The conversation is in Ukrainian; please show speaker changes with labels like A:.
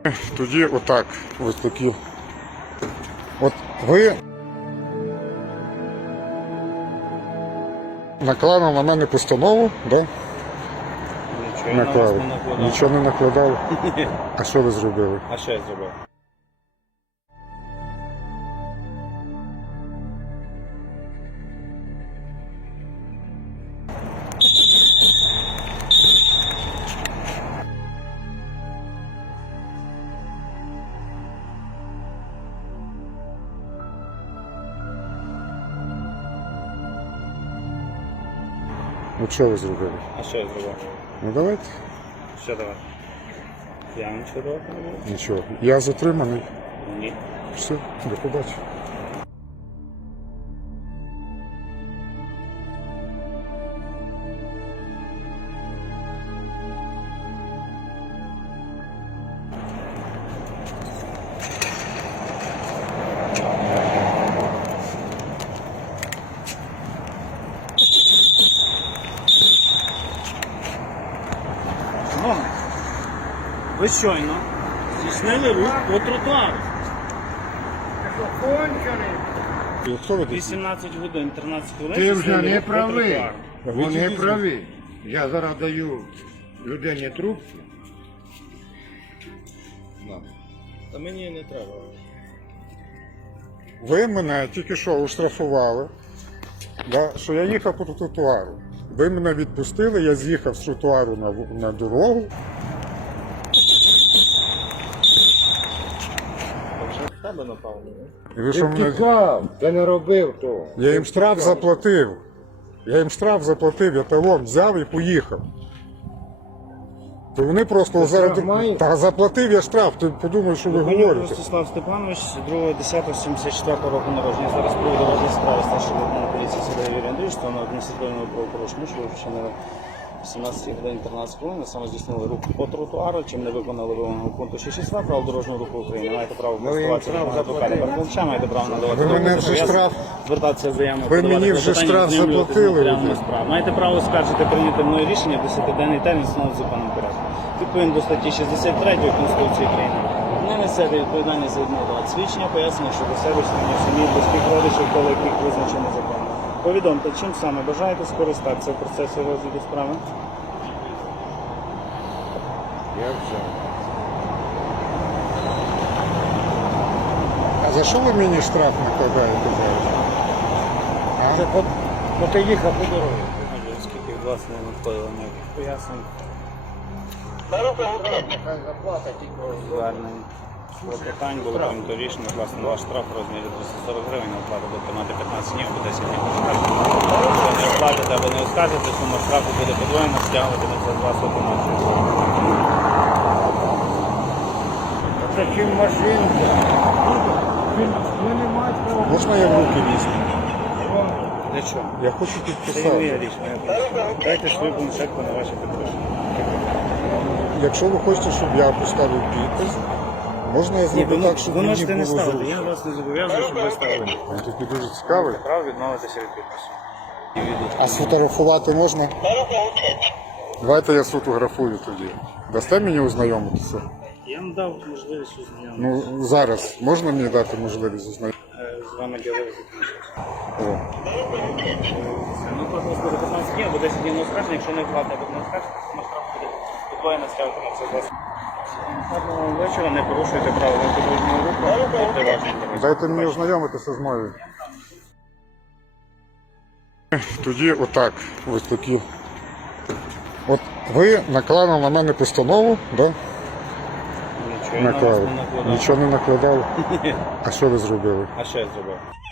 A: Тоді отак, ось такі. От ви наклали на мене постанову, да? Наклали. Нічого не накладав. А що ви зробили?
B: А що я зробив?
A: От що ви зробили?
B: А що я зробив?
A: Ну давайте.
B: Що давати? Я нічого давати не буду.
A: Нічого. Я затриманий.
B: Ні.
A: Все, до побачення.
B: Шановний, ви щойно здійснили рух по тротуару.
A: Що ви тут?
B: 18 годин, 13 хвилин.
C: Ти вже
B: здійснили
C: не
B: рух по
C: правий.
B: тротуару.
C: Вони праві. Я зараз даю людині трубку.
B: Та мені не треба.
A: Ви мене тільки що оштрафували, да, що я їхав по тротуару. Ви мене відпустили, я з'їхав з тротуару на дорогу.
B: Вже в тебе напевно.
A: І ви що
C: Ти
A: мене...
C: втікав, ти не робив того.
A: Я їм штраф заплатив. Я талон взяв і поїхав. То вони просто зараз...
C: штраф маєш?
A: Та заплатив я штраф, ти подумай, що ви
B: Луканюк
A: говорите.
B: Ростислав Степанович, 2.10.74 року народження. Зараз проведу розгляд справи старшого лейтенанта поліції Сергія Юрій Андрійович, та на адміністративному правопорушенню, що ви вчинили 18 годин 13 хвилин, саме здійснили рух по тротуару, чим не виконали вимогу пункту 6.6 правил дорожнього руху України. Маєте право користуватися
C: штраф
B: адвоката перекладача, маєте право надавати
A: Ви мене
B: докази,
A: вже штраф-
B: звертатися з заявами.
A: Ви
B: подавати
A: мені вже
B: клопотання,
A: штраф
B: ознайомлюватися з
A: заплатили,
B: матеріалами
A: люди.
B: справи. Маєте право оскаржити прийняте мною рішення в 10-денний термін встановлений законом порядку. Відповідно до статті 63 Конституції України. Не несете відповідальність за відмову від свідчення, пояснення щодо себе, самі близьких родичів, коло яких визначено законом. Повідомте, чим саме бажаєте скористатися в процесі розгляду справи?
C: Я взяв.
A: А за що ви мені штраф накладаєте зараз? А?
C: Це бо ти їхав по дорозі.
B: Оскільки від вас не надходило ніяких пояснень,
C: Хай заплата тільки.
B: звернень, клопотань, було прийнято рішення, власне, ваш штраф в розмірі 240 гривень, оплата буде тримати 15 днів або 10 днів поскарження. Якщо не оплатите або не оскаржите, сума штрафу буде подвоєна, стягуватиметься з вас автоматично.
C: Це чим машинка. Ви не маєте права.
A: Можна я в руки візьму?
B: Для чого?
A: Я хочу
B: Це є моя
A: підписати.
B: річ, моя річ. Дайте свою планшетку на ваше підписання.
A: Якщо ви хочете, щоб я поставив підпис, можна я
B: Ні,
A: зроблю так, щоб
B: ви
A: мені
B: можете не
A: було
B: ставити, я
A: зручно.
B: вас не зобов'язую, щоб ви ставили.
A: Ну, таки дуже цікавий.
B: Право відмовитися від підпису.
A: А сфотографувати можна? Давайте я сфотографую тоді. Дасте мені ознайомитися?
B: Я вам дав можливість ознайомитися.
A: Ну, зараз можна мені дати можливість ознайомитися?
B: З вами діалог закінчився.
A: О.
B: Ну, просто у вас буде 15 днів або 10 днів на оскарження, якщо не вкладне або не оскарження, то сума штрафу буде подвоєна, стягуватиметься з вас. Гарного вам вечора, не порушуйте правила дорожнього руху, будьте уважні.
A: Дайте мені ознайомитися з моєю. Тоді отак, ось такі. От ви наклали на мене постанову, да?
B: Нічого я на вас
A: Наклали.
B: не накладав.
A: Нічого не накладав. А що ви зробили?
B: А що я зробив?